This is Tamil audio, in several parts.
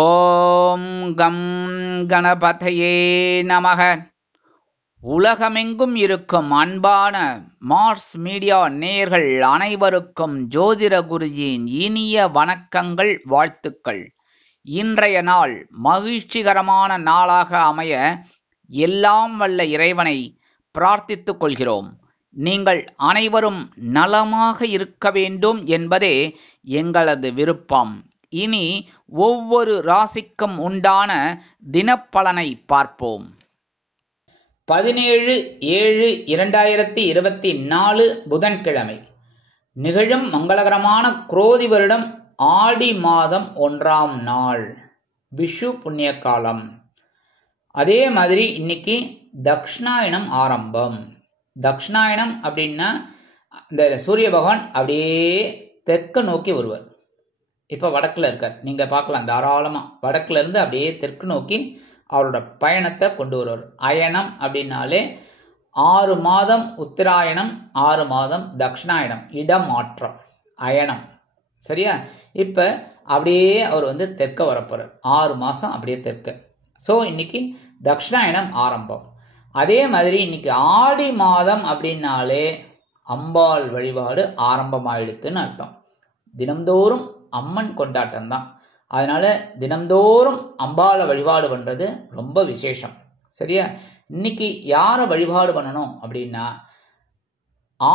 ஓம் கம் கணபதையே நமக. உலகமெங்கும் இருக்கும் அன்பான மார்ஸ் மீடியா நேயர்கள் அனைவருக்கும் ஜோதிட குருஜியின் இனிய வணக்கங்கள், வாழ்த்துக்கள். இன்றைய நாள் மகிழ்ச்சிகரமான நாளாக அமைய எல்லாம் வல்ல இறைவனை பிரார்த்தித்துக் கொள்கிறோம். நீங்கள் அனைவரும் நலமாக இருக்க வேண்டும் என்பதே எங்களது விருப்பம். இனி ஒவ்வொரு ராசிக்கும் உண்டான தினப்பலனை பார்ப்போம். 17/7/2024 புதன்கிழமை நிகழும் மங்களகரமான குரோதி வருடம் ஆடி மாதம் 1ஆம் நாள், விஷு புண்ணிய காலம். அதே மாதிரி இன்னைக்கு தக்ஷணாயனம் ஆரம்பம். தக்ஷணாயனம் அப்படின்னா இந்த சூரிய பகவான் அப்படியே தெற்கு நோக்கி வருவார். இப்போ வடக்கில் இருக்கார், நீங்கள் பார்க்கலாம் தாராளமாக. வடக்குல இருந்து அப்படியே தெற்கு நோக்கி அவரோட பயணத்தை கொண்டு வருவார். அயனம் அப்படின்னாலே 6 மாதம் உத்தராயணம், 6 மாதம் தக்ஷணாயனம், இடமாற்றம் அயனம். சரியா? இப்போ அப்படியே அவர் தெற்க வரப்போறார். 6 மாதம் அப்படியே தெற்க. ஸோ இன்னைக்கு தக்ஷணாயனம் ஆரம்பம். அதே மாதிரி இன்னைக்கு ஆடி மாதம் அப்படின்னாலே அம்பாள் வழிபாடு ஆரம்பமாயிடுத்துன்னு அர்த்தம். தினம்தோறும் அம்மன் கொண்டாட்டம் தான். அதனால தினம்தோறும் அம்பாளை வழிபாடு பண்றது ரொம்ப விசேஷம். சரியா? இன்னைக்கு யாரை வழிபாடு பண்ணணும் அப்படின்னா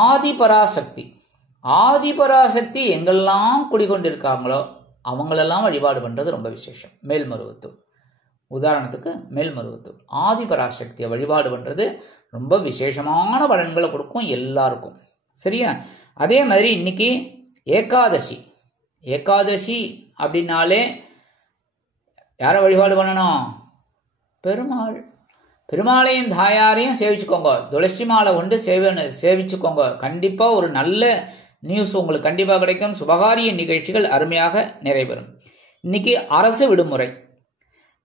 ஆதிபராசக்தி. ஆதிபராசக்தி எங்கெல்லாம் குடிகொண்டிருக்காங்களோ அவங்களெல்லாம் வழிபாடு பண்றது ரொம்ப விசேஷம். மேல்மருவத்தூர் உதாரணத்துக்கு, மேல்மருவத்தூர் ஆதிபராசக்தியை வழிபாடு பண்றது ரொம்ப விசேஷமான பலன்களை கொடுக்கும் எல்லாருக்கும். சரியா? அதே மாதிரி இன்னைக்கு ஏகாதசி. ஏகாதசி அப்படின்னாலே யாரை வழிபாடு பண்ணணும்? பெருமாள். பெருமாளையும் தாயாரையும் சேவிச்சுக்கோங்க. துளசி மாலை கொண்டு சேவிச்சுக்கோங்க. கண்டிப்பா ஒரு நல்ல நியூஸ் உங்களுக்கு கண்டிப்பா கிடைக்கும். சுபகாரிய நிகழ்ச்சிகள் அருமையாக நிறைவேறும். இன்னைக்கு அரசு விடுமுறை.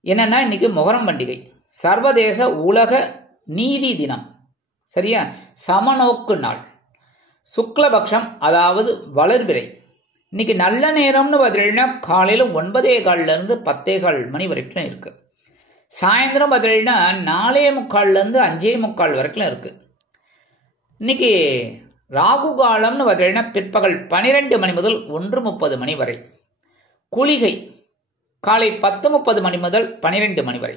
என்னன்னா இன்னைக்கு மொஹரம் பண்டிகை, சர்வதேச உலக நீதி தினம். சரியா? சமநோக்கு நாள், சுக்லபக்ஷம் அதாவது வளர்பிறை. இன்னைக்கு நல்ல நேரம்னு பார்த்தீங்கன்னா காலையில் 9:15 10:15 மணி வரைக்கும் இருக்கு. சாயந்தரம் பார்த்தீங்கன்னா 4:45 5:45 வரைக்கும் இருக்கு. இன்னைக்கு ராகு காலம்னு பார்த்தீங்கன்னா பிற்பகல் 12 மணி முதல் 1:30 மணி வரை. குளிகை காலை 10:30 மணி முதல் 12 மணி வரை.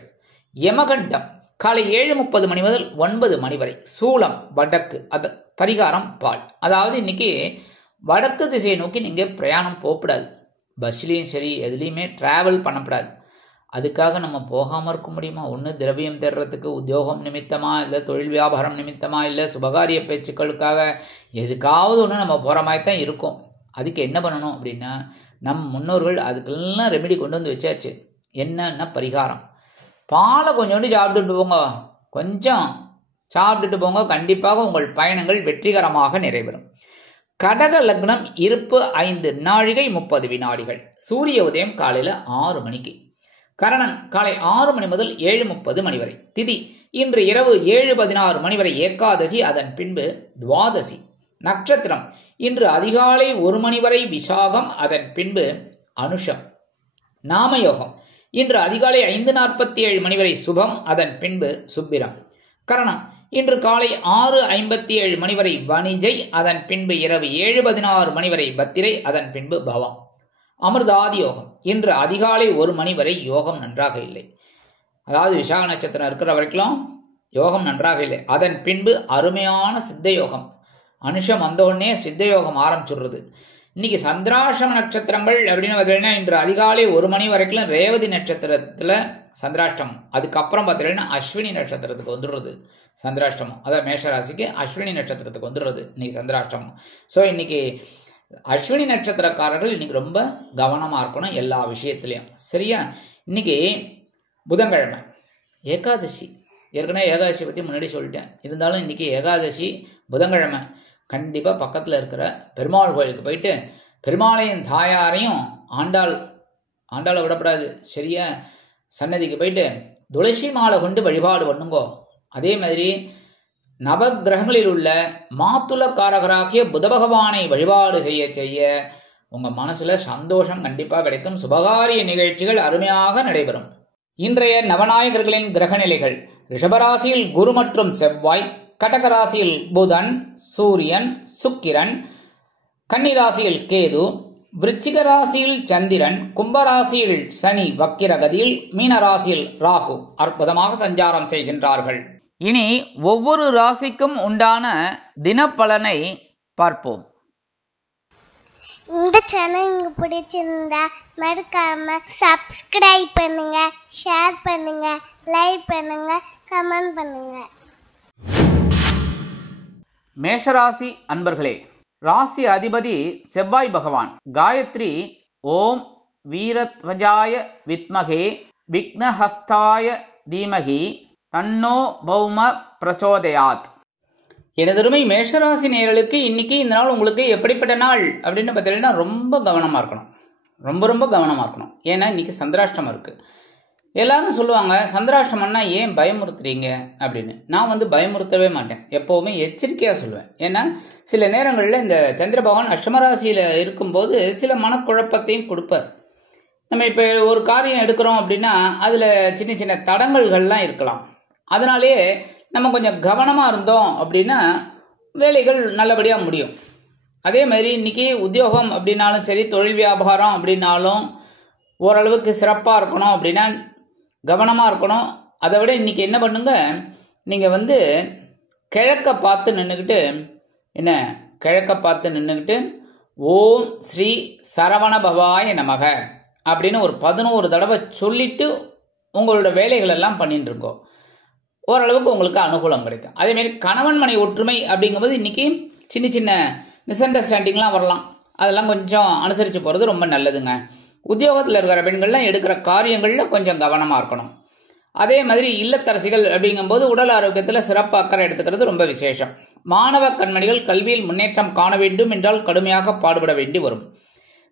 யமகண்டம் காலை 7:30 மணி முதல் 9 மணி வரை. சூலம் வடக்கு, அது பரிகாரம் பால். அதாவது இன்னைக்கு வடக்கு திசையை நோக்கி நீங்கள் பிரயாணம் போகக்கூடாது. பஸ்லேயும் சரி எதுலேயுமே டிராவல் பண்ணக்கூடாது. அதுக்காக நம்ம போகாமல் இருக்க முடியுமா? ஒன்று திரவியம் தேடுறதுக்கு, உத்தியோகம் நிமித்தமா, இல்லை தொழில் வியாபாரம் நிமித்தமா, இல்லை சுபகாரிய பேச்சுக்களுக்காக, எதுக்காவது ஒன்று நம்ம போகிற மாதிரி தான் இருக்கும். அதுக்கு என்ன பண்ணணும் அப்படின்னா, நம் முன்னோர்கள் அதுக்கெல்லாம் ரெமெடி கொண்டு வந்து வச்சாச்சு. என்னன்னா பரிகாரம். பாலை கொஞ்சோண்டு சாப்பிட்டுட்டு போங்க, கொஞ்சம் சாப்பிட்டுட்டு போங்க. கண்டிப்பாக உங்கள் பயணங்கள் வெற்றிகரமாக நிறைவேறும். கடக லக்னம், இருப்பு 5 நாழிகை 30 வினாடிகள். சூரிய உதயம் காலையில் 6 மணிக்கு. கரணன் காலை 6 மணி முதல் 7:30 மணி வரை. திதி இன்று இரவு 7:16 மணி வரை ஏகாதசி, அதன் பின்பு துவாதசி. நட்சத்திரம் இன்று அதிகாலை 1 மணி வரை விசாகம், அதன் பின்பு அனுஷம். நாமயோகம் இன்று அதிகாலை 5:47 மணி வரை சுபம், அதன் பின்பு சுப்பிரம். கரணம் இன்று காலை 6:57 மணி வரை வணிஜை, அதன் பின்பு இரவு 7:16 மணி வரை பத்திரை, அதன் பின்பு பவம். அமிர்தாதி யோகம் இன்று அதிகாலை 1 மணி வரை யோகம் நன்றாக இல்லை. அதாவது விசாக நட்சத்திரம் இருக்கிற வரைக்கும் யோகம் நன்றாக இல்லை. அதன் பின்பு அருமையான சித்த யோகம். அனுஷம் வந்தோடனே சித்த யோகம் ஆரம்பிச்சுடுறது. இன்னைக்கு சந்திராஷ்டம நட்சத்திரங்கள் அப்படின்னு பார்த்தீங்கன்னா இன்று அதிகாலை 1 மணி வரைக்கும் ரேவதி நட்சத்திரத்துல சந்திராஷ்டமம். அதுக்கப்புறம் பார்த்தீங்கன்னா அஸ்வினி நட்சத்திரத்துக்கு வந்துடுறது சந்திராஷ்டமம். அதாவது மேஷராசிக்கு அஸ்வினி நட்சத்திரத்துக்கு வந்துடுறது இன்னைக்கு சந்திராஷ்டமம். ஸோ இன்னைக்கு அஸ்வினி நட்சத்திரக்காரர்கள் இன்னைக்கு ரொம்ப கவனமா இருக்கணும் எல்லா விஷயத்திலையும். சரியா? இன்னைக்கு புதன்கிழமை ஏகாதசி. ஏற்கனவே ஏகாதசி பற்றி முன்னாடி சொல்லிட்டேன். இருந்தாலும் இன்னைக்கு ஏகாதசி புதன்கிழமை. கண்டிப்பாக பக்கத்தில் இருக்கிற பெருமாள் கோயிலுக்கு போயிட்டு பெருமாளையும் தாயாரையும் ஆண்டாளை விடப்படாது. சரியா? சன்னதிக்கு போயிட்டு துளசி மாலை கொண்டு வழிபாடு பண்ணுங்கோ. அதே மாதிரி நவகிரகங்களில் உள்ள மாத்துள காரகராகிய புத பகவானை வழிபாடு செய்ய செய்ய உங்கள் மனசில் சந்தோஷம் கண்டிப்பாக கிடைக்கும். சுபகாரிய நிகழ்ச்சிகள் அருமையாக நடைபெறும். இன்றைய நவநாயகர்களின் கிரகநிலைகள்: ரிஷபராசியில் குரு மற்றும் செவ்வாய், கடகராசியில் புதன், சூரியன், சுக்கிரன், கன்னிராசியில் கேது, விருச்சிக ராசியில் சந்திரன், கும்பராசியில் சனி வக்கிரகதியில், மீனராசியில் ராகு அற்புதமாக சஞ்சாரம் செய்கின்றார்கள். இனி ஒவ்வொரு ராசிக்கும் உண்டான தினப்பலனை பார்ப்போம். இந்த சேனல் உங்களுக்கு பிடிச்சிருந்தா மறக்காம சப்ஸ்கிரைப் பண்ணுங்க, ஷேர் பண்ணுங்க, லைக் பண்ணுங்க, கமெண்ட் பண்ணுங்க. மேஷராசி அன்பர்களே, ராசி அதிபதி செவ்வாய் பகவான். காயத்ரி ஓம் வீரத்வஜாய வித்மகே விக்னஹஸ்தாய தீமகி தன்னோ பௌம பிரச்சோதயாத். எனதருமை மேஷராசி நேயர்களுக்கு இன்னைக்கு இந்த நாள் உங்களுக்கு எப்படிப்பட்ட நாள் அப்படின்னு பார்த்தீங்கன்னா ரொம்ப கவனமாக இருக்கணும். ரொம்ப கவனமாக இருக்கணும். ஏன்னா இன்னைக்கு சந்திராஷ்டமம் இருக்குது. எல்லாரும் சொல்லுவாங்க சந்திராஷ்டமம்னா ஏன் பயமுறுத்துறீங்க அப்படின்னு. நான் பயமுறுத்தவே மாட்டேன், எப்போவுமே எச்சரிக்கையாக சொல்லுவேன். ஏன்னா சில நேரங்களில் இந்த சந்திர பகவான் அஷ்டமராசியில் இருக்கும்போது சில மனக்குழப்பத்தையும் கொடுப்பார். நம்ம இப்போ ஒரு காரியம் எடுக்கிறோம் அப்படின்னா அதில் சின்ன சின்ன தடங்கல்கள்லாம் இருக்கலாம். அதனாலே நம்ம கொஞ்சம் கவனமாக இருந்தோம் அப்படின்னா வேலைகள் நல்லபடியாக முடியும். அதே மாதிரி இன்னைக்கு உத்தியோகம் அப்படின்னாலும் சரி, தொழில் வியாபாரம் அப்படின்னாலும் ஓரளவுக்கு சிறப்பாக இருக்கணும் அப்படின்னா கவனமாக இருக்கணும். அதை விட இன்னைக்கு என்ன பண்ணுங்க, நீங்கள் கிழக்க பார்த்து நின்றுக்கிட்டு ஓம் ஸ்ரீ சரவண பவாய நமக அப்படின்னு ஒரு 11 தடவை சொல்லிட்டு உங்களோட வேலைகள் எல்லாம் பண்ணிட்டு இருக்கோம். ஓரளவுக்கு உங்களுக்கு அனுகூலம் கிடைக்கும். அதேமாரி கணவன் மனை ஒற்றுமை அப்படிங்கும்போது இன்னைக்கு சின்ன சின்ன மிஸ் அண்டர்ஸ்டாண்டிங்லாம் வரலாம். அதெல்லாம் கொஞ்சம் அனுசரித்து போகிறது ரொம்ப நல்லதுங்க. உத்தியோகத்தில் இருக்கிற பெண்கள்லாம் எடுக்கிற காரியங்களில் கொஞ்சம் கவனமாக இருக்கணும். அதே மாதிரி இல்லத்தரசிகள் அப்படிங்கும்போது உடல் ஆரோக்கியத்தில் சிறப்பு அக்கறை எடுத்துக்கிறது ரொம்ப விசேஷம். மாணவ கண்மணிகள் கல்வியில் முன்னேற்றம் காண வேண்டும் என்றால் கடுமையாக பாடுபட வேண்டி வரும்.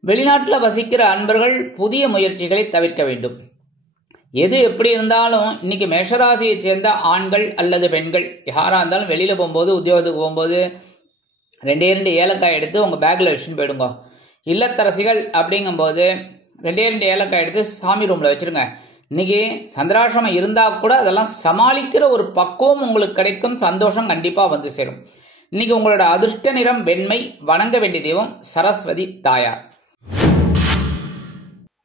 வெளிநாட்டில் வசிக்கிற அன்பர்கள் புதிய முயற்சிகளை தவிர்க்க வேண்டும். எது எப்படி இருந்தாலும் இன்னைக்கு மேஷராசியை சேர்ந்த ஆண்கள் அல்லது பெண்கள் யாராக இருந்தாலும் வெளியில் போகும்போது, உத்தியோகத்துக்கு போகும்போது 2 ஏலக்காய் எடுத்து உங்கள் பேக்கில் வச்சுன்னு போயிடுங்க. இல்லத்தரசிகள் அப்படிங்கும்போது 2 ஏலக்காய் எடுத்து சாமி ரூமில் வச்சுருங்க. இன்னைக்கு சந்திராசிரமம் இருந்தால் கூட அதெல்லாம் சமாளிக்கிற ஒரு பக்குவம் உங்களுக்கு கிடைக்கும். சந்தோஷம் கண்டிப்பாக சேரும். இன்னைக்கு உங்களோட அதிர்ஷ்ட நிறம் வெண்மை. வணங்க வேண்டிய தெய்வம் சரஸ்வதி தாயார்.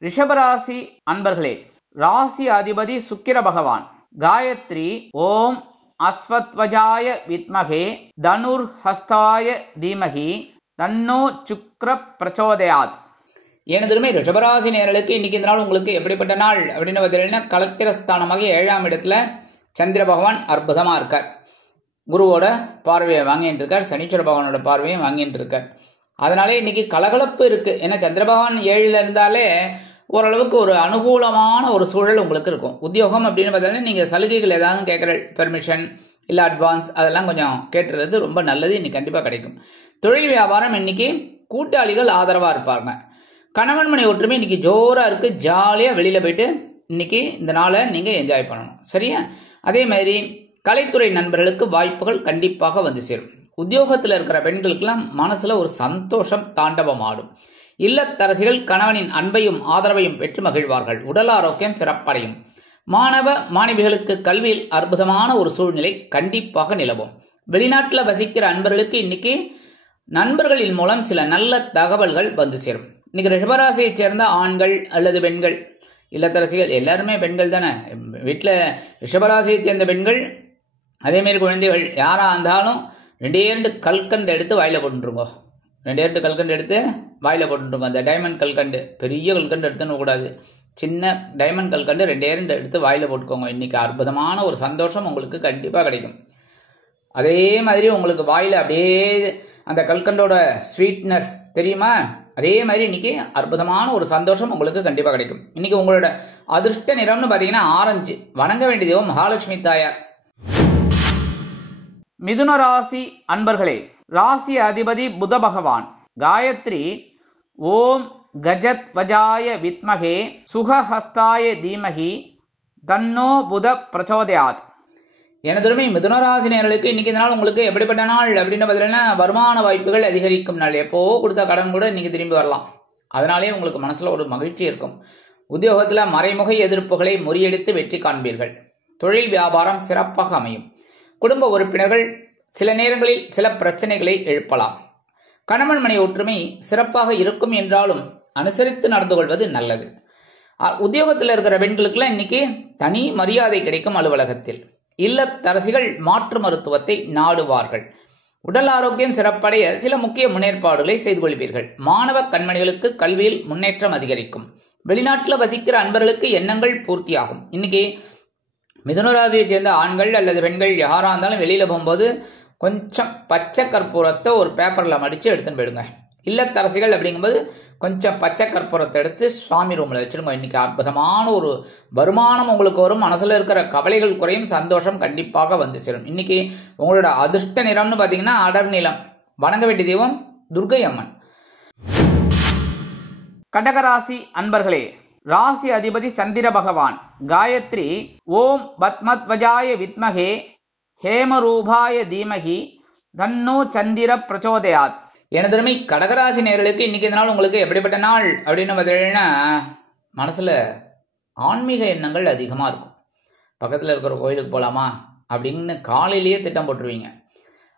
ரிஷபராசி அன்பர்களே, ராசி அதிபதி சுக்கிர பகவான். காயத்ரி ஓம் அஸ்வத்வஜாய வித்மகே தனுர் ஹஸ்தாய தீமகி தன்னோ சுக்ர பிரச்சோதயாத். எனதுமே ரிஷபராசி நேயர்களுக்கு இன்னைக்கு இந்த நாள் உங்களுக்கு எப்படிப்பட்ட நாள் அப்படின்னு பார்த்தீங்கன்னா, கலத்திரஸ்தானமாக 7ஆம் இடத்துல சந்திர பகவான் அற்புதமாக இருக்கார். குருவோட பார்வையை வாங்கிட்டு இருக்கார், சனீஸ்வர பகவானோட பார்வையும் வாங்கிட்டு இருக்கார். அதனாலே இன்னைக்கு கலகலப்பு இருக்கு. ஏன்னா சந்திர பகவான் 7ல் இருந்தாலே ஓரளவுக்கு ஒரு அனுகூலமான ஒரு சூழல் உங்களுக்கு இருக்கும். உத்தியோகம் அப்படின்னு பார்த்தீங்கன்னா நீங்கள் சலுகைகள் ஏதாவது கேட்குற பெர்மிஷன் இல்லை அட்வான்ஸ் அதெல்லாம் கொஞ்சம் கேட்டுறது ரொம்ப நல்லது. இன்னைக்கு கண்டிப்பாக கிடைக்கும். தொழில் வியாபாரம் இன்னைக்கு கூட்டாளிகள் ஆதரவாக இருப்பாங்க. கணவன் மனை ஒற்றுமை இன்னைக்கு ஜோராக இருக்குது. ஜாலியாக வெளியில் போயிட்டு இன்னைக்கு இந்த நாளை நீங்கள் என்ஜாய் பண்ணணும். சரியா? அதே மாதிரி கலைத்துறை நண்பர்களுக்கு வாய்ப்புகள் கண்டிப்பாக சேரும். உத்தியோகத்தில் இருக்கிற பெண்களுக்கெல்லாம் மனசுல ஒரு சந்தோஷம் தாண்டவம் ஆடும். இல்லத்தரசிகள் கணவனின் அன்பையும் ஆதரவையும் பெற்று மகிழ்வார்கள். உடல் ஆரோக்கியம் சிறப்படையும். மாணவ மாணவிகளுக்கு கல்வியில் அற்புதமான ஒரு சூழ்நிலை கண்டிப்பாக நிலவும். வெளிநாட்டில் வசிக்கிற அன்பர்களுக்கு இன்னைக்கு நண்பர்களின் மூலம் சில நல்ல தகவல்கள் சேரும். இன்னைக்கு ரிஷபராசியை சேர்ந்த ஆண்கள் அல்லது பெண்கள், இல்லத்தரசிகள் எல்லாருமே பெண்கள் தானே. வீட்டில் ரிஷபராசியை சேர்ந்த பெண்கள் அதேமாரி குழந்தைகள் யாராக இருந்தாலும் 2 கல்கண்டு எடுத்து வாயில போட்டுருங்க. 2 கல்கண்டு எடுத்து வாயில போட்டுருங்க. அந்த டைமண்ட் கல்கண்டு, பெரிய கல்கண்டு எடுத்துன்னு கூடாது, சின்ன டைமண்ட் கல்கண்டு 2 எடுத்து வாயில போட்டுக்கோங்க. இன்னைக்கு அற்புதமான ஒரு சந்தோஷம் உங்களுக்கு கண்டிப்பாக கிடைக்கும். அதே மாதிரி உங்களுக்கு வாயில அப்படியே அந்த கல்கண்டோட ஸ்வீட்னஸ் தெரியுமா? அதே மாதிரி இன்னைக்கு அற்புதமான ஒரு சந்தோஷம் உங்களுக்கு கண்டிப்பாக கிடைக்கும். இன்னைக்கு உங்களோட அதிர்ஷ்ட நிறம்னு பார்த்தீங்கன்னா ஆரஞ்சு. வணங்க வேண்டிய தெய்வம் மகாலட்சுமி தாயார். மிதுன ராசி அன்பர்களே, ராசி அதிபதி புத பகவான். காயத்ரி ஓம் கஜத்வஜாய வித்மகே சுகஹஸ்தாய தீமகி தன்னோ புத பிரச்சோதயாத். எனதுமே மிதுனராசி நேயர்களுக்கு இன்னைக்கு இந்த நாள் உங்களுக்கு எப்படிப்பட்ட நாள் அப்படின்னு பார்த்தீங்கன்னா, வருமான வாய்ப்புகள் அதிகரிக்கும் நாள். எப்போ கொடுத்த கடன் கூட இன்னைக்கு திரும்பி வரலாம். அதனாலே உங்களுக்கு மனசுல ஒரு மகிழ்ச்சி இருக்கும். உத்தியோகத்துல மறைமுக எதிர்ப்புகளை முறியடித்து வெற்றி காண்பீர்கள். தொழில் வியாபாரம் சிறப்பாக அமையும். குடும்ப உறுப்பினர்கள் சில நேரங்களில் சில பிரச்சனைகளை எழுப்பலாம். கணவன் மனை ஒற்றுமை சிறப்பாக இருக்கும் என்றாலும் அனுசரித்து நடந்து கொள்வது நல்லது. உத்தியோகத்தில் இருக்கிற பெண்களுக்கெல்லாம் இன்னைக்கு தனி மரியாதை கிடைக்கும். அலுவலகத்தில் இல்லத்தரசிகள் மாற்று மருத்துவத்தை நாடுவார்கள். உடல் ஆரோக்கியம் சிறப்படைய சில முக்கிய முன்னேற்பாடுகளை செய்து கொள்வீர்கள். மாணவ கண்மணிகளுக்கு கல்வியில் முன்னேற்றம் அதிகரிக்கும். வெளிநாட்டில் வசிக்கிற அன்பர்களுக்கு எண்ணங்கள் பூர்த்தியாகும். இன்னைக்கு மிதுன ராசியை சேர்ந்த ஆண்கள் அல்லது பெண்கள் யாரா இருந்தாலும் வெளியில போகும்போது கொஞ்சம் பச்சை கற்பூரத்தை ஒரு பேப்பர்ல மடிச்சு எடுத்துன்னு போயிடுங்க. இல்லத்தரசிகள் அப்படிங்கும்போது கொஞ்சம் பச்சை கற்பூரத்தை எடுத்து சுவாமி ரூம்ல வச்சிருங்க. இன்னைக்கு அற்புதமான ஒரு வருமானம் உங்களுக்கு வரும். மனசுல இருக்கிற கவலைகள் குறையும். சந்தோஷம் கண்டிப்பாக வந்து சேரும். இன்னைக்கு உங்களோட அதிர்ஷ்ட நிறம்னு பாத்தீங்கன்னா அடர் நிலம். வணங்க வேண்டிய தெய்வம் துர்க்கை அம்மன். கடகராசி அன்பர்களே, ராசி அதிபதி சந்திர பகவான். காயத்ரி ஓம் பத்மத்வஜாய வித்மகே ஹேமரூபாய தீமகி தன்னோ சந்திர பிரச்சோதயாத். எனதருமை கடகராசி நேயர்களுக்கு இன்னைக்கு இந்த நாள் உங்களுக்கு எப்படிப்பட்ட நாள் அப்படின்னு பார்த்தீங்கன்னா, மனசுல ஆன்மீக எண்ணங்கள் அதிகமா இருக்கும். பக்கத்துல இருக்கிற கோயிலுக்கு போலாமா அப்படின்னு காலையிலேயே திட்டம் போட்டுருவீங்க.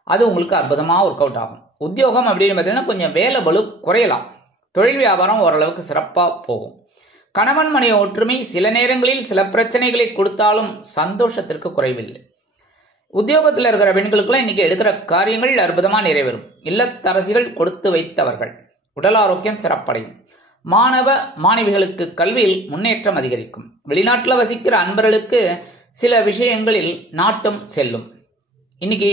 அது உங்களுக்கு அற்புதமா ஒர்க் அவுட் ஆகும். உத்தியோகம் அப்படின்னு பார்த்தீங்கன்னா கொஞ்சம் வேலை பளு குறையலாம். தொழில் வியாபாரம் ஓரளவுக்கு சிறப்பா போகும். கணவன் மனைவி ஒற்றுமை சில நேரங்களில் சில பிரச்சனைகளை கொடுத்தாலும் சந்தோஷத்திற்கு குறைவில்லை. உத்தியோகத்தில் இருக்கிற பெண்களுக்கெல்லாம் இன்னைக்கு எடுக்கிற காரியங்கள் அற்புதமா நிறைவேறும். இல்லத்தரசிகள் கொடுத்து வைத்தவர்கள். உடல் ஆரோக்கியம் சிறப்படையும். மாணவ மாணவிகளுக்கு கல்வியில் முன்னேற்றம் அதிகரிக்கும். வெளிநாட்டில் வசிக்கிற அன்பர்களுக்கு சில விஷயங்களில் நாட்டம் செல்லும். இன்னைக்கு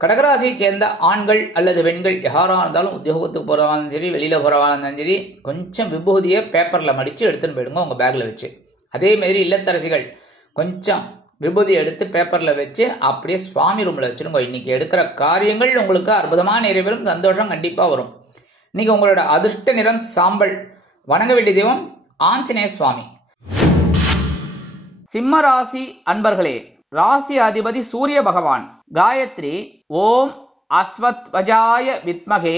கடகராசியை சேர்ந்த ஆண்கள் அல்லது பெண்கள் யாரா இருந்தாலும் உத்தியோகத்துக்கு போறவாலும் சரி, வெளியில போறவாலும் சரி, கொஞ்சம் விபூதியை பேப்பர்ல மடிச்சு எடுத்துன்னு போயிடுங்க உங்க பேக்ல வச்சு. அதே மாதிரி இல்லத்தரசிகள் கொஞ்சம் விபூதி எடுத்து பேப்பர்ல வச்சு அப்படியே சுவாமி ரூம்ல வச்சிருங்க. இன்னைக்கு எடுக்கிற காரியங்கள் உங்களுக்கு அற்புதமா நிறைவேறும். சந்தோஷம் கண்டிப்பா வரும். இன்னைக்கு உங்களோட அதிர்ஷ்ட நிறம் சாம்பல். வணங்க வேண்டிய தெய்வம் ஆஞ்சநேய சுவாமி. சிம்ம ராசி அன்பர்களே, ராசி அதிபதி சூரிய பகவான். காயத்ரி ஓம் அஸ்வத்வஜாய வித்மகே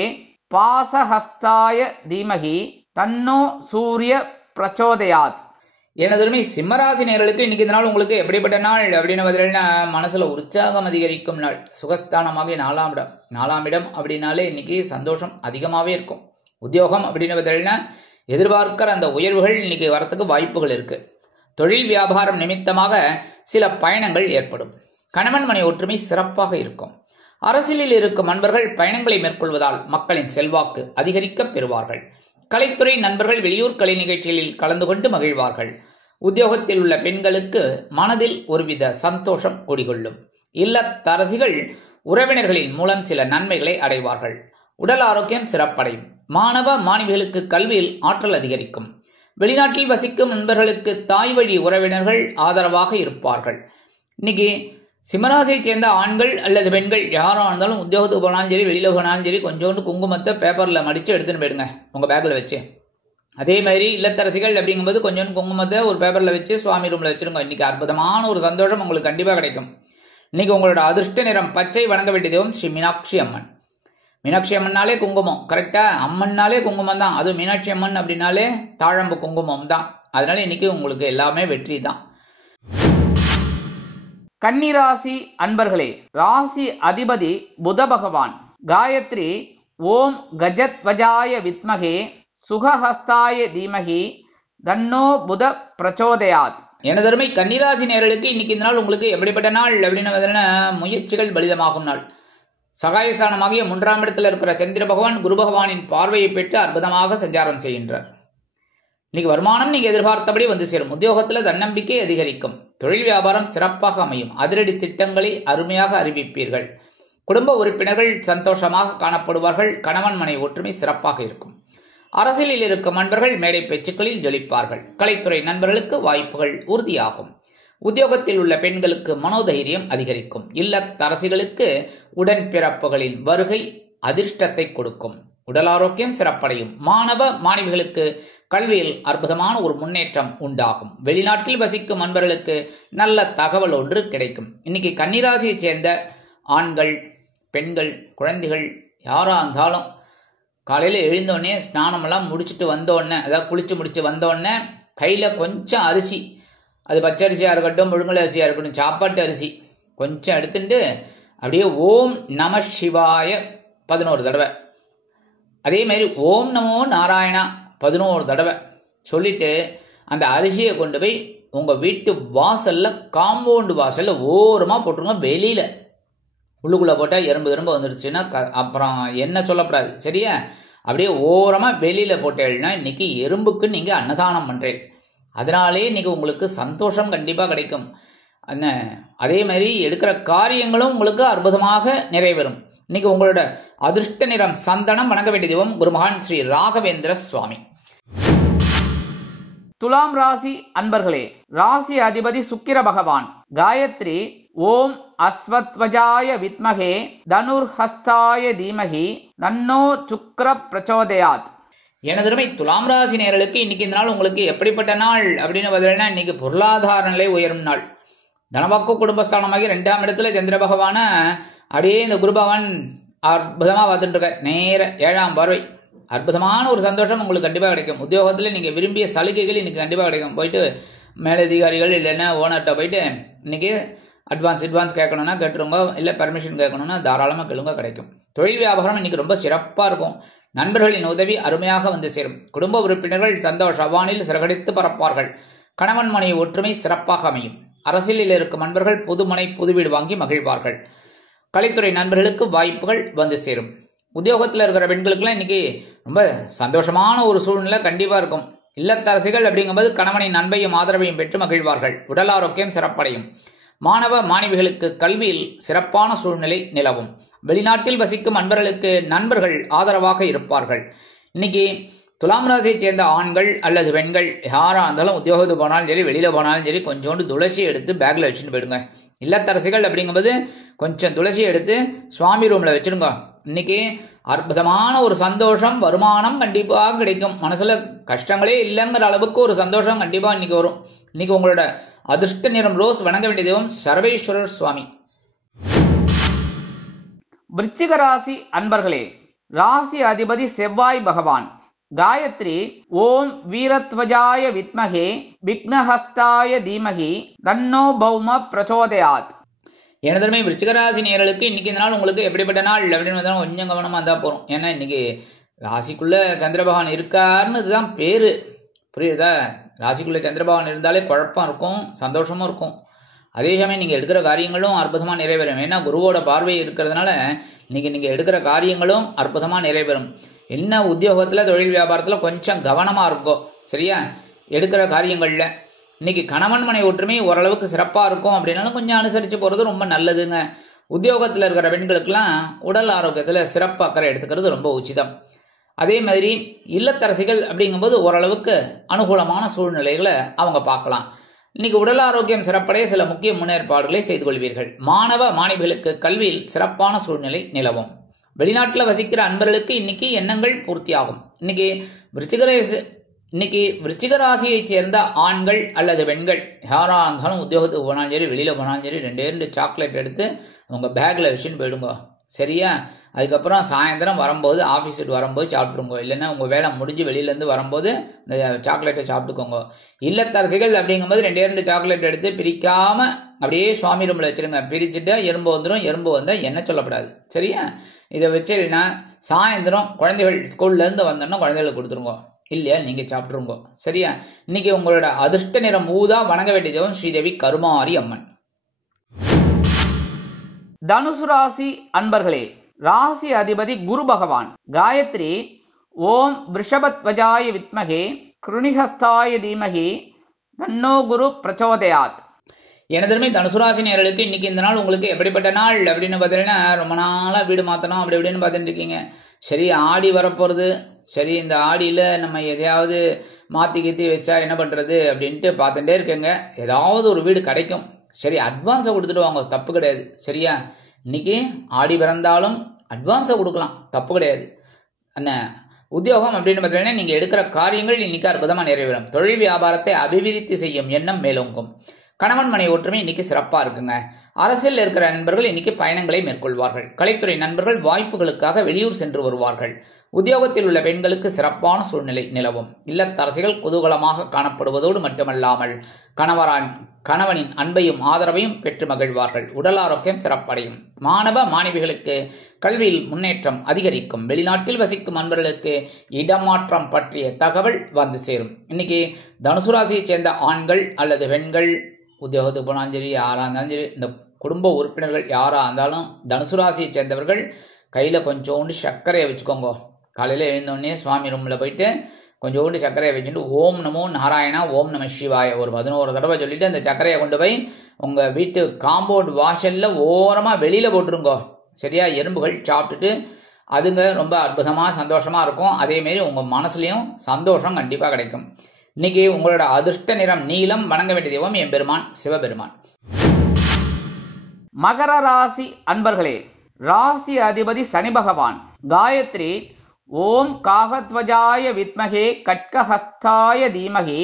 பாசஹஸ்தாய தீமகி தன்னோ சூரிய பிரச்சோதயாத். எனதுமே சிம்மராசி நேயர்களுக்கு இன்னைக்கு இந்த நாள் உங்களுக்கு எப்படிப்பட்ட நாள் அப்படின்னு பார்த்தீங்கன்னா, மனசுல உற்சாகம் அதிகரிக்கும் நாள். சுகஸ்தானமாக 4ஆம் இடம். 4ஆம் இடம் அப்படின்னாலே இன்னைக்கு சந்தோஷம் அதிகமாகவே இருக்கும். உத்தியோகம் அப்படின்னு பார்த்தீங்கன்னா எதிர்பார்க்கிற அந்த உயர்வுகள் இன்னைக்கு வரத்துக்கு வாய்ப்புகள் இருக்கு. தொழில் வியாபாரம் நிமித்தமாக சில பயணங்கள் ஏற்படும். கணவன் மனை ஒற்றுமை சிறப்பாக இருக்கும். அரசியலில் இருக்கும் நண்பர்கள் பயணங்களை மேற்கொள்வதால் மக்களின் செல்வாக்கு அதிகரிக்க பெறுவார்கள். கலைத்துறை நண்பர்கள் வெளியூர் கலை நிகழ்ச்சிகளில் கலந்து கொண்டு மகிழ்வார்கள். உத்தியோகத்தில் உள்ள பெண்களுக்கு மனதில் ஒருவித சந்தோஷம் குடிகொள்ளும். இல்லத்தரசிகள் உறவினர்களின் மூலம் சில நன்மைகளை அடைவார்கள். உடல் ஆரோக்கியம் சிறப்படையும். மாணவ மாணவிகளுக்கு கல்வியில் ஆற்றல் அதிகரிக்கும். வெளிநாட்டில் வசிக்கும் நண்பர்களுக்கு தாய் வழி உறவினர்கள் ஆதரவாக இருப்பார்கள். இன்னைக்கு சிம்மராசியை சேர்ந்த ஆண்கள் அல்லது பெண்கள் யாரா இருந்தாலும் உத்தியோகத்துக்கு போனாலும் சரி, வெளியில போனாலும் சரி, கொஞ்சோண்டு குங்குமத்தை பேப்பர்ல மடிச்சு எடுத்துன்னு போயிடுங்க உங்க பேக்ல வச்சு. அதே மாதிரி இல்லத்தரசிகள் அப்படிங்கும்போது கொஞ்சோண்டு குங்குமத்தை ஒரு பேப்பர்ல வச்சு சுவாமி ரூம்ல வச்சிருங்க. இன்னைக்கு அற்புதமான ஒரு சந்தோஷம் உங்களுக்கு கண்டிப்பா கிடைக்கும். இன்னைக்கு உங்களோட அதிர்ஷ்ட நிறம் பச்சை. வணங்க வேண்டிய தெய்வம் ஸ்ரீ மீனாட்சி அம்மன். மீனாட்சி அம்மன்னாலே குங்குமம், கரெக்டா? அம்மன்னாலே குங்குமம் தான். அதுவும் மீனாட்சி அம்மன் அப்படின்னாலே தாழம்பு குங்குமம் தான். அதனால இன்னைக்கு உங்களுக்கு எல்லாமே வெற்றி தான். கன்னிராசி அன்பர்களே, ராசி அதிபதி புத பகவான். காயத்ரி ஓம் கஜத்வஜாய வித்மகே சுகஹஸ்தாய தீமகி தன்னோ புத பிரச்சோதயாத். எனதருமை கன்னிராசி நேயர்களுக்கு இன்னைக்கு இந்த நாள் உங்களுக்கு எப்படிப்பட்ட நாள் அப்படின்னு முயற்சிகள் பலிதமாகும் நாள். சகாயஸ்தானமாகிய 3ஆம் இடத்தில் இருக்கிற சந்திர பகவான் குரு பகவானின் பார்வையை பெற்று அற்புதமாக சஞ்சாரம் செய்கின்றார். இன்னைக்கு வருமானம் நீங்க எதிர்பார்த்தபடி வந்து சேரும். உத்தியோகத்துல தன்னம்பிக்கை அதிகரிக்கும். தொழில் வியாபாரம் சிறப்பாக அமையும். அதிரடி திட்டங்களை அருமையாக அறிவிப்பீர்கள். குடும்ப உறுப்பினர்கள் சந்தோஷமாக காணப்படுவார்கள். கணவன் மனை ஒற்றுமை சிறப்பாக இருக்கும். அரசியலில் இருக்கும் நண்பர்கள் மேடை பேச்சுக்களில் ஜொலிப்பார்கள். கலைத்துறை நண்பர்களுக்கு வாய்ப்புகள் உறுதியாகும். உத்தியோகத்தில் உள்ள பெண்களுக்கு மனோதைரியம் அதிகரிக்கும். இல்லத்தரசிகளுக்கு உடன்பிறப்புகளின் வருகை அதிர்ஷ்டத்தை கொடுக்கும். உடல் ஆரோக்கியம் சிறப்படையும். மாணவ மாணவிகளுக்கு கல்வியில் அற்புதமான ஒரு முன்னேற்றம் உண்டாகும். வெளிநாட்டில் வசிக்கும் நண்பர்களுக்கு நல்ல தகவல் ஒன்று கிடைக்கும். இன்னைக்கு கன்னிராசியை சேர்ந்த ஆண்கள், பெண்கள், குழந்தைகள் யாரா இருந்தாலும் காலையில் எழுந்தோடனே ஸ்நானமெல்லாம் முடிச்சுட்டு வந்தோடனே, அதாவது குளிச்சு முடிச்சு வந்தோடனே கையில் கொஞ்சம் அரிசி, அது பச்சரிசியாக இருக்கட்டும் முழுங்கல் அரிசியாக இருக்கட்டும் சாப்பாட்டு அரிசி கொஞ்சம் எடுத்துட்டு அப்படியே ஓம் நம சிவாய 11 தடவை, அதே மாதிரி ஓம் நமோ நாராயணா 11 தடவை சொல்லிட்டு அந்த அரிசியை கொண்டு போய் உங்கள் வீட்டு வாசலில் காம்பவுண்டு வாசலில் ஓரமாக போட்டுருங்க. வெளியில் உள்ளுக்குள்ளே போட்டால் எறும்பு வந்துடுச்சுன்னா அப்புறம் என்ன சொல்லப்படாது. சரியா? அப்படியே ஓரமாக வெளியில் போட்டேன்னா இன்னைக்கு எறும்புக்கு நீங்கள் அன்னதானம் பண்ணுறேன். அதனாலே இன்னைக்கு உங்களுக்கு சந்தோஷம் கண்டிப்பாக கிடைக்கும். அதே மாதிரி எடுக்கிற காரியங்களும் உங்களுக்கு அற்புதமாக நிறைவேறும். இன்னைக்கு உங்களோட அதிர்ஷ்ட நிறம் சந்தனம். வணங்க வேண்டிய தெய்வம் குருமகான் ஸ்ரீ ராகவேந்திர சுவாமி. துலாம் ராசி அன்பர்களே, ராசி அதிபதி சுக்கிர பகவான். காயத்ரி ஓம் அஸ்வத்வஜாய வித்மகே தனுர்ஹஸ்தாய தீமகி தன்னோ சுக்ர பிரச்சோதயாத். எனதருமை துலாம் ராசி நேயர்களுக்கு இன்னைக்கு இந்த நாள் உங்களுக்கு எப்படிப்பட்ட நாள் அப்படின்னு பார்த்தீங்கன்னா, இன்னைக்கு பொருளாதார நிலை உயரும் நாள். தனவாக்கு குடும்பஸ்தானமாகி 2ஆம் இடத்துல சந்திர பகவான அப்படியே இந்த குரு பகவான் அற்புதமாக பார்த்துட்டு இருக்கார். நேர 7ஆம் பார்வை. அற்புதமான ஒரு சந்தோஷம் உங்களுக்கு கண்டிப்பாக கிடைக்கும். உத்தியோகத்தில் நீங்கள் விரும்பிய சலுகைகள் இன்னைக்கு கண்டிப்பாக கிடைக்கும். போயிட்டு மேலதிகாரிகள் இல்லைன்னா ஓனர்கிட்ட போயிட்டு இன்னைக்கு அட்வான்ஸ் கேட்கணும்னா கேட்டுருங்க, இல்லை பர்மிஷன் கேட்கணும்னா தாராளமாக கேளுங்க, கிடைக்கும். தொழில் வியாபாரம் இன்னைக்கு ரொம்ப சிறப்பாக இருக்கும். நண்பர்களின் உதவி அருமையாக வந்து சேரும். குடும்ப உறுப்பினர்கள் சந்தோஷ வானில் சிறகடித்து பறப்பார்கள். கணவன் மனைவி ஒற்றுமை சிறப்பாக அமையும். அரசியலில் இருக்கும் நண்பர்கள் புதுமனை புது வீடு வாங்கி மகிழ்வார்கள். கலைத்துறை நண்பர்களுக்கு வாய்ப்புகள் வந்து சேரும். உத்தியோகத்தில் இருக்கிற பெண்களுக்கெல்லாம் இன்னைக்கு ரொம்ப சந்தோஷமான ஒரு சூழ்நிலை கண்டிப்பாக இருக்கும். இல்லத்தரசிகள் அப்படிங்கும்போது கணவனின் அன்பையும் ஆதரவையும் பெற்று மகிழ்வார்கள். உடல் ஆரோக்கியம் சிறப்படையும். மாணவ மாணவிகளுக்கு கல்வியில் சிறப்பான சூழ்நிலை நிலவும். வெளிநாட்டில் வசிக்கும் நண்பர்களுக்கு நண்பர்கள் ஆதரவாக இருப்பார்கள். இன்னைக்கு துலாம் ராசியை சேர்ந்த ஆண்கள் அல்லது பெண்கள் யாராக இருந்தாலும் உத்தியோகத்துக்கு போனாலும் சரி வெளியில் போனாலும் சரி கொஞ்சோண்டு துளசி எடுத்து பேக்கில் வச்சுட்டு போயிடுங்க. இல்லத்தரசிகள் அப்படிங்கும்போது கொஞ்சம் துளசி எடுத்து சுவாமி ரூமில் வச்சுருங்க. இன்னைக்கு அற்புதமான ஒரு சந்தோஷம், வருமானம் கண்டிப்பாக கிடைக்கும். மனசில் கஷ்டங்களே இல்லைங்கிற அளவுக்கு ஒரு சந்தோஷம் கண்டிப்பாக இன்னைக்கு வரும். இன்னைக்கு உங்களோட அதிர்ஷ்ட நிறம் ரோஸ். வணங்க வேண்டிய தெய்வம் சர்வேஸ்வரர் சுவாமி. விருச்சிக ராசி அன்பர்களே, ராசி அதிபதி செவ்வாய் பகவான். காயத்ரி ஓம் வீரத்வஜாய வித்மகே விக்னஹஸ்தாய தீமகி தன்னோ பௌம பிரச்சோதயாத். எனதருமை விருச்சிகராசி நேயர்களுக்கு இன்னைக்கு இந்த நாள் உங்களுக்கு எப்படிப்பட்ட நாள் அப்படின்னு கொஞ்சம் கவனமாக இருந்தால் போகிறோம். ஏன்னா இன்னைக்கு ராசிக்குள்ள சந்திர பகவான் இருக்காருன்னு இதுதான் பேரு, புரியுதா? ராசிக்குள்ள சந்திர பகவான் இருந்தாலே குழப்பம் இருக்கும், சந்தோஷமும் இருக்கும். அதே சமயம் நீங்கள் எடுக்கிற காரியங்களும் அற்புதமாக நிறைவேறும். ஏன்னா குருவோட பார்வை இருக்கிறதுனால இன்னைக்கு நீங்கள் எடுக்கிற காரியங்களும் அற்புதமாக நிறைவேறும். என்ன உத்தியோகத்தில் தொழில் வியாபாரத்தில் கொஞ்சம் கவனமாக இருக்கும். சரியா? எடுக்கிற காரியங்களில் இன்னைக்கு கணவன் மனை ஒற்றுமை ஓரளவுக்கு சிறப்பாக இருக்கும். அப்படின்னாலும் கொஞ்சம் அனுசரித்து போகிறது ரொம்ப நல்லதுங்க. உத்தியோகத்தில் இருக்கிற பெண்களுக்கெல்லாம் உடல் ஆரோக்கியத்தில் சிறப்பு அக்கறை எடுத்துக்கிறது ரொம்ப உச்சிதம். அதே மாதிரி இல்லத்தரசிகள் அப்படிங்கும்போது ஓரளவுக்கு அனுகூலமான சூழ்நிலைகளை அவங்க பார்க்கலாம். இன்னைக்கு உடல் ஆரோக்கியம் சிறப்படைய சில முக்கிய முன்னேற்பாடுகளை செய்து கொள்வீர்கள். மாணவ மாணவிகளுக்கு கல்வியில் சிறப்பான சூழ்நிலை நிலவும். வெளிநாட்டில் வசிக்கிற அன்பர்களுக்கு இன்னைக்கு எண்ணங்கள் பூர்த்தியாகும். இன்னைக்கு விருச்சிக ராசியை சேர்ந்த ஆண்கள் அல்லது பெண்கள் யாராக இருந்தாலும் உத்தியோகத்துக்கு போனாலும் சரி வெளியில் போனாலும் சரி 2 சாக்லேட் எடுத்து உங்கள் பேக்கில் வச்சுன்னு போயிடுங்க. சரியா? அதுக்கப்புறம் சாயந்தரம் வரும்போது ஆஃபீஸுக்கு வரும்போது சாப்பிட்ருங்க. இல்லைன்னா உங்கள் வேலை முடிஞ்சு வெளியிலேருந்து வரும்போது இந்த சாக்லேட்டை சாப்பிட்டுக்கோங்க. இல்லத்தரசிகள் அப்படிங்கும்போது 2 சாக்லேட் எடுத்து பிரிக்காமல் அப்படியே சுவாமி ரூமில் வச்சுருங்க. பிரிச்சுட்டு எறும்பு வந்துடும். எறும்பு வந்தால் என்ன சொல்லப்படாது. சரியா? இதை வச்சுன்னா சாயந்தரம் குழந்தைகள் ஸ்கூல்லேருந்து வந்தோன்னா குழந்தைகளுக்கு கொடுத்துருங்க. இல்லையா நீங்கள் சாப்பிட்ருங்க. சரியா? இன்னைக்கு உங்களோட அதிர்ஷ்ட நிறம் ஊதா. வணங்க வேண்டிய தெய்வம் ஸ்ரீதேவி கருமாரி அம்மன். தனுசு ராசி அன்பர்களே, ராசி அதிபதி குரு பகவான். காயத்ரி ஓம் விருஷபத்வஜாய வித்மகே கிருணிஹஸ்தாய தீமகி தன்னோ குரு பிரச்சோதயாத். எனதருமை தனுசுராசி நேயர்களுக்கு இன்னைக்கு இந்த நாள் உங்களுக்கு எப்படிப்பட்ட நாள் அப்படின்னு பார்த்தீங்கன்னா, ரொம்ப நாளாக வீடு மாற்றணும் அப்படி இப்படின்னு பார்த்துட்டு இருக்கீங்க. சரி, ஆடி வரப்போகிறது. சரி, இந்த ஆடியில் நம்ம எதையாவது மாற்றி கீத்தி வச்சா என்ன பண்ணுறது அப்படின்ட்டு பார்த்துட்டே இருக்கேங்க. ஏதாவது ஒரு வீடு கிடைக்கும். சரி, அட்வான்ஸை கொடுத்துட்டு வாங்க, தப்பு கிடையாது. சரியா? இன்னைக்கு ஆடி பிறந்தாலும் அட்வான்ஸை கொடுக்கலாம், தப்பு கிடையாது. அந்த உத்தியோகம் அப்படின்னு பார்த்தீங்கன்னா நீங்கள் எடுக்கிற காரியங்கள் இன்னைக்கு அற்புதமாக நிறைவேறும். தொழில் வியாபாரத்தை அபிவிருத்தி செய்யும் எண்ணம் மேலோங்கும். கணவன் மனை ஒற்றுமை இன்னைக்கு சிறப்பாக இருக்குங்க. அரசியல் இருக்கிற நண்பர்கள் இன்னைக்கு பயணங்களை மேற்கொள்வார்கள். கலைத்துறை நண்பர்கள் வாய்ப்புகளுக்காக வெளியூர் சென்று வருவார்கள். உத்தியோகத்தில் உள்ள பெண்களுக்கு சிறப்பான சூழ்நிலை நிலவும். இல்லத்தரசிகள் குதூகலமாக காணப்படுவதோடு மட்டுமல்லாமல் கணவனின் அன்பையும் ஆதரவையும் பெற்று மகிழ்வார்கள். உடல் ஆரோக்கியம் சிறப்படையும். மாணவ மாணவிகளுக்கு கல்வியில் முன்னேற்றம் அதிகரிக்கும். வெளிநாட்டில் வசிக்கும் நண்பர்களுக்கு இடமாற்றம் பற்றிய தகவல் வந்து சேரும். இன்னைக்கு தனுசு ராசியை சேர்ந்த ஆண்கள் அல்லது பெண்கள் உத்தியோகத்துக்கு போனாலும் சரி, யாராக இருந்தாலும் சரி, இந்த குடும்ப உறுப்பினர்கள் யாராக இருந்தாலும் தனுசு ராசியை சேர்ந்தவர்கள் கையில் கொஞ்சோண்டு சர்க்கரையை வச்சுக்கோங்க. காலையில் எழுந்தோடனே சுவாமி ரூமில் போயிட்டு கொஞ்சோண்டு சர்க்கரையை வச்சுட்டு ஓம் நமோ நாராயணா ஓம் நம சிவாய ஒரு 11 தடவை சொல்லிட்டு அந்த சர்க்கரையை கொண்டு போய் உங்கள் வீட்டு காம்பவுண்ட் வாசலில் ஓரமாக வெளியில் போட்டுருங்கோ. சரியா? எறும்புகள் சாப்பிட்டுட்டு அதுங்க ரொம்ப அற்புதமாக சந்தோஷமாக இருக்கும். அதேமாரி உங்கள் மனசுலையும் சந்தோஷம் கண்டிப்பாக கிடைக்கும். இன்னைக்கு உங்களோட அதிர்ஷ்ட நிறம் நீலம். வணங்க வேண்டிய தெய்வம் எம்பெருமான் சிவபெருமான். மகர ராசி அன்பர்களே, ராசி அதிபதி சனி பகவான். காயத்ரி ஓம் காகத்வஜாய வித்மகே கட்கஹஸ்தாய தீமகி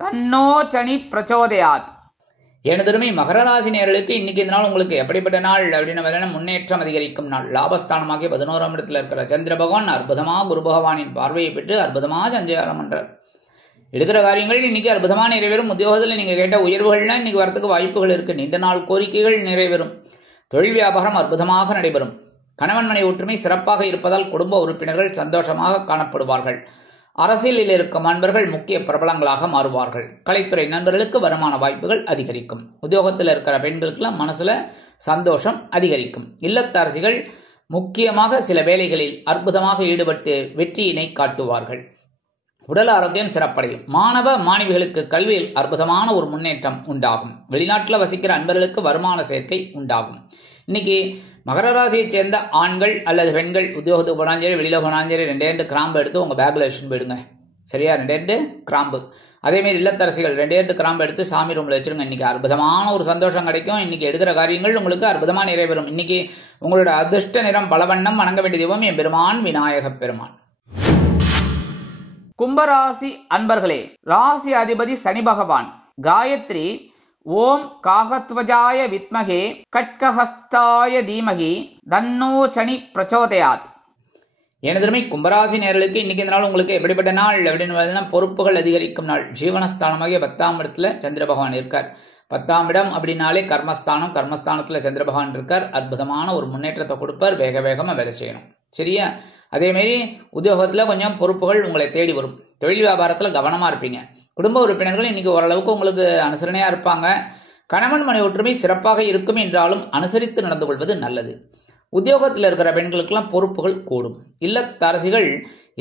தன்னோ சனி பிரச்சோதயாத். எனதுமே மகர ராசி நேயர்களுக்கு இன்னைக்கு இந்த நாள் உங்களுக்கு எப்படிப்பட்ட நாள் அப்படின்னு முன்னேற்றம் அதிகரிக்கும் நாள். லாபஸ்தானமாகிய 11ஆம் இடத்துல இருக்கிற சந்திர பகவான் அற்புதமாக குரு பகவானின் பார்வையை பெற்று அற்புதமாக சஞ்சாரம் பண்றார். எடுக்கிற காரியங்கள் இன்னைக்கு அற்புதமாக நிறைவேறும். உத்தியோகத்தில் நீங்க கேட்ட உயர்வுகள்லாம் இன்னைக்கு வரத்துக்கு வாய்ப்புகள் இருக்கு. நீண்ட நாள் கோரிக்கைகள் நிறைவேறும். தொழில் வியாபாரம் அற்புதமாக நடைபெறும். கணவன் மனை ஒற்றுமை சிறப்பாக இருப்பதால் குடும்ப உறுப்பினர்கள் சந்தோஷமாக காணப்படுவார்கள். அரசியலில் இருக்கும் நண்பர்கள் முக்கிய பிரபலங்களாக மாறுவார்கள். கலைத்துறை நண்பர்களுக்கு வருமான வாய்ப்புகள் அதிகரிக்கும். உத்தியோகத்தில் இருக்கிற பெண்களுக்கெல்லாம் மனசுல சந்தோஷம் அதிகரிக்கும். இல்லத்தரசிகள் முக்கியமாக சில வேலைகளில் அற்புதமாக ஈடுபட்டு வெற்றியினை காட்டுவார்கள். உடல் ஆரோக்கியம் சிறப்படையும். மாணவ மாணவிகளுக்கு கல்வியில் அற்புதமான ஒரு முன்னேற்றம் உண்டாகும். வெளிநாட்டில் வசிக்கிற அன்பர்களுக்கு வருமான சேர்க்கை உண்டாகும். இன்னைக்கு மகர ராசியை சேர்ந்த ஆண்கள் அல்லது பெண்கள் உத்தியோகத்துக்கு போனாலும் சரி, வெளியில போனாலும் சரி, 2 கிராம்பு எடுத்து உங்க பேக்ல வச்சுட்டு போயிடுங்க. சரியா? 2 கிராம்பு. அதேமாரி இல்லத்தரசிகள் 2 கிராம்பு எடுத்து சாமி ரூம்ல வச்சிருங்க. இன்னைக்கு அற்புதமான ஒரு சந்தோஷம் கிடைக்கும். இன்னைக்கு எடுக்கிற காரியங்கள் உங்களுக்கு அற்புதமா நிறைவேறும். இன்னைக்கு உங்களோட அதிர்ஷ்ட நிறம் பலவண்ணம். வணங்க வேண்டிய தெய்வம் எம்பெருமான் விநாயக பெருமான். கும்பராசி அன்பர்களே, ராசி அதிபதி சனி பகவான். காயத்ரி ஓம் காகத்வஜாய வித்மகே கட்கஹஸ்தாய தீமகி தன்னோ சனி பிரச்சோதயாத். எனதுமை கும்பராசி நேயர்களுக்கு இன்னைக்கு இந்த நாள் உங்களுக்கு எப்படிப்பட்ட நாள் அப்படின்னு பொறுப்புகள் அதிகரிக்கும் நாள். ஜீவனஸ்தானமாகிய 10ஆம் இடத்துல சந்திர பகவான் இருக்கார். 10ஆம் இடம் அப்படின்னாலே கர்மஸ்தானம். கர்மஸ்தானத்துல சந்திர பகவான் இருக்கார். அற்புதமான ஒரு முன்னேற்றத்தை கொடுப்பார். வேக வேகமா வேலை செய்யணும். சரியா? அதேமாரி உத்தியோகத்துல கொஞ்சம் பொறுப்புகள் உங்களை தேடி வரும். தொழில் வியாபாரத்துல கவனமா இருப்பீங்க. குடும்ப உறுப்பினர்கள் இன்னைக்கு ஓரளவுக்கு உங்களுக்கு அனுசரணையா இருப்பாங்க. கணவன் மனை ஒற்றுமை சிறப்பாக இருக்கும் என்றாலும் அனுசரித்து நடந்து கொள்வது நல்லது. உத்தியோகத்தில் இருக்கிற பெண்களுக்கெல்லாம் பொறுப்புகள் கூடும். இல்லத்தரசிகள்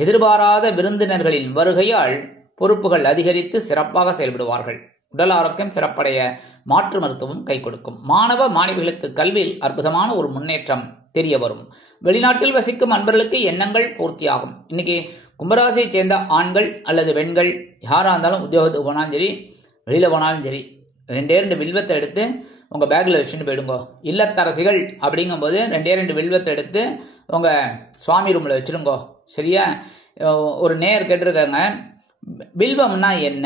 எதிர்பாராத விருந்தினர்களின் வருகையால் பொறுப்புகள் அதிகரித்து சிறப்பாக செயல்படுவார்கள். உடல் ஆரோக்கியம் சிறப்படைய மாற்று மருத்துவம் கை கொடுக்கும். மாணவ மாணவிகளுக்கு கல்வியில் அற்புதமான ஒரு முன்னேற்றம் தெரிய வரும். வெளிநாட்டில் வசிக்கும் அன்பர்களுக்கு எண்ணங்கள் பூர்த்தியாகும். இன்னைக்கு கும்பராசியை சேர்ந்த ஆண்கள் அல்லது பெண்கள் யாரா இருந்தாலும் உத்தியோகத்துக்கு போனாலும் சரி, வெளியில போனாலும் சரி, 2 வில்வத்தை எடுத்து உங்க பேக்ல வச்சுட்டு போயிடுங்க. இல்லத்தரசிகள் அப்படிங்கும்போது 2 வில்வத்தை எடுத்து உங்க சுவாமி ரூம்ல வச்சிருங்கோ. சரியா? ஒரு நேயர் கேட்டிருக்காங்க, வில்வம்னா என்ன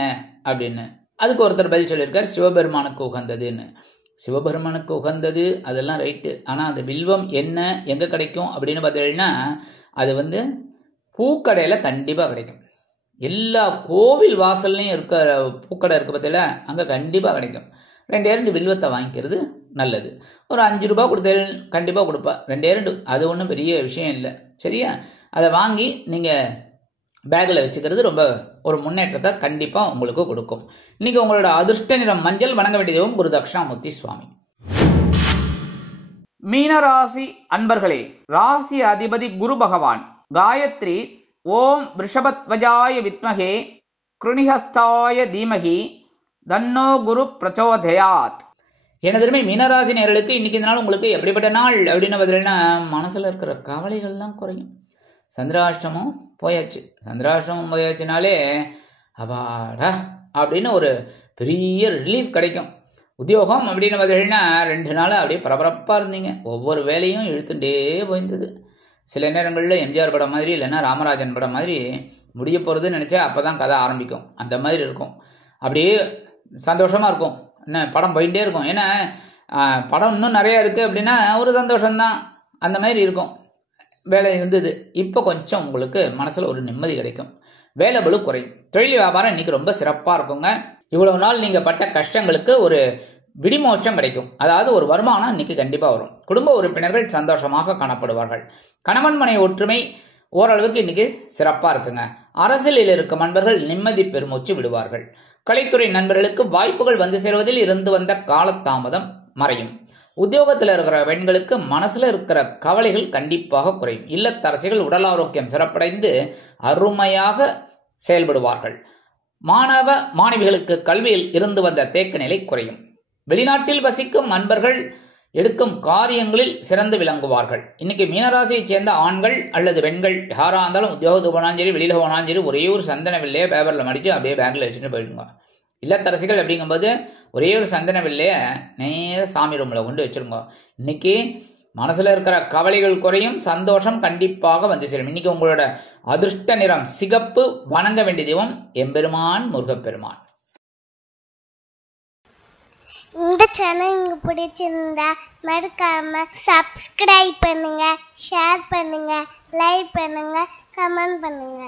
அப்படின்னு. அதுக்கு ஒருத்தர் பதில் சொல்லியிருக்கார், சிவபெருமானுக்கு உகந்ததுன்னு. சிவபெருமானுக்கு உகந்தது அதெல்லாம் ரைட்டு. ஆனால் அந்த வில்வம் என்ன, எங்கே கிடைக்கும் அப்படின்னு பார்த்தீங்கன்னா, அது பூக்கடையில் கண்டிப்பாக கிடைக்கும். எல்லா கோவில் வாசல்லையும் இருக்கிற பூக்கடை இருக்கு பார்த்தீங்களா, அங்கே கண்டிப்பாக கிடைக்கும். 2 வில்வத்தை வாங்கிக்கிறது நல்லது. ஒரு 5 ரூபாய் கொடுத்தா கண்டிப்பாக கொடுப்பா. 2 அது ஒன்றும் பெரிய விஷயம் இல்லை. சரியா? அதை வாங்கி நீங்கள் பேக்கில் வச்சுக்கிறது ரொம்ப ஒரு முன்னேற்றத்தை கண்டிப்பாக உங்களுக்கு கொடுக்கும். இன்னைக்கு உங்களோட அதிர்ஷ்ட நிறம் மஞ்சள். வணங்க வேண்டிய தெய்வம் குரு தட்சிணாமூர்த்தி சுவாமி. மீனராசி அன்பர்களே, ராசி அதிபதி குரு பகவான். காயத்ரி ஓம் ரிஷபத்வஜாய வித்மகே கிருணிஹஸ்தாய தீமகி தன்னோ குரு பிரச்சோதயாத். எனதுமே மீனராசி நேயர்களுக்கு இன்னைக்கு இந்த நாள் உங்களுக்கு எப்படிப்பட்ட நாள் அப்படின்னு பார்த்தீங்கன்னா, மனசுல இருக்கிற கவலைகள்லாம் குறையும். சந்திராஷ்டமம் போயாச்சு. சந்திராஷ்டமம் போயாச்சுனாலே அபாடா அப்படின்னு ஒரு பெரிய ரிலீஃப் கிடைக்கும். உத்தியோகம் அப்படின்னு பார்த்தீங்கன்னா 2 நாள் அப்படியே பரபரப்பாக இருந்தீங்க. ஒவ்வொரு வேலையும் இழுத்துட்டே போயிருந்தது. சில நேரங்களில் எம்ஜிஆர் படம் மாதிரி இல்லைன்னா ராமராஜன் படம் மாதிரி முடிய போகிறதுன்னு நினச்சா அப்போ தான் கதை ஆரம்பிக்கும். அந்த மாதிரி இருக்கும். அப்படியே சந்தோஷமாக இருக்கும். என்ன படம் போயிட்டே இருக்கும். ஏன்னா படம் இன்னும் நிறையா இருக்குது அப்படின்னா ஒரு சந்தோஷம்தான், அந்த மாதிரி இருக்கும். வேலை இருந்தது, இப்போ கொஞ்சம் உங்களுக்கு மனசில் ஒரு நிம்மதி கிடைக்கும், வேலை பளு குறையும், தொழில் வியாபாரம் இன்னைக்கு ரொம்ப சிறப்பாக இருக்குங்க. இவ்வளவு நாள் நீங்கள் பட்ட கஷ்டங்களுக்கு ஒரு விடிமோட்சம் கிடைக்கும். அதாவது ஒரு வருமானம் இன்னைக்கு கண்டிப்பாக வரும். குடும்ப உறுப்பினர்கள் சந்தோஷமாக காணப்படுவார்கள். கணவன் மனை ஒற்றுமை ஓரளவுக்கு இன்னைக்கு சிறப்பாக இருக்குங்க. அரசியலில் இருக்கும் நண்பர்கள் நிம்மதி பெருமூச்சு விடுவார்கள். கலைத்துறை நண்பர்களுக்கு வாய்ப்புகள் வந்து சேருவதில் இருந்து வந்த காலதாமதம் மறையும். உத்தியோகத்தில் இருக்கிற பெண்களுக்கு மனசுல இருக்கிற கவலைகள் கண்டிப்பாக குறையும். இல்லத்தரசிகள் உடல் ஆரோக்கியம் சிறப்படைந்து அருமையாக செயல்படுவார்கள். மாணவ மாணவிகளுக்கு கல்வியில் இருந்து வந்த தேக்க நிலை குறையும். வெளிநாட்டில் வசிக்கும் நண்பர்கள் எடுக்கும் காரியங்களில் சிறந்து விளங்குவார்கள். இன்னைக்கு மீனராசியைச் சேர்ந்த ஆண்கள் அல்லது பெண்கள் யாரா இருந்தாலும் உத்தியோகத்துக்கு போனாலும் சரி, வெளியில போனாலும் சரி, ஒரே ஒரு சந்தன வில்லையே பேப்பர்ல மடிச்சு அப்படியே பேக்ல வச்சுட்டு போயிடுங்க. இல்லத்தரசிகள் அப்படிங்கும்போது ஒரே ஒரு சந்தன வில்லைய நேர சாமி ரூம்ல கொண்டு வச்சிருங்க. இன்னைக்கு மனசுல இருக்கிற கவலைகள் குறையும், சந்தோஷம் கண்டிப்பாக வந்து சேரும். இன்னைக்கு உங்களோட அதிர்ஷ்ட நிறம் சிகப்பு. வணங்க வேண்டிய தெய்வம் எம்பெருமான் முருகப்பெருமான். இந்த சேனல் உங்களுக்கு பிடிச்சிருந்தா மறக்காம சப்ஸ்கிரைப் பண்ணுங்க, ஷேர் பண்ணுங்க, லைக் பண்ணுங்க, கமெண்ட் பண்ணுங்க.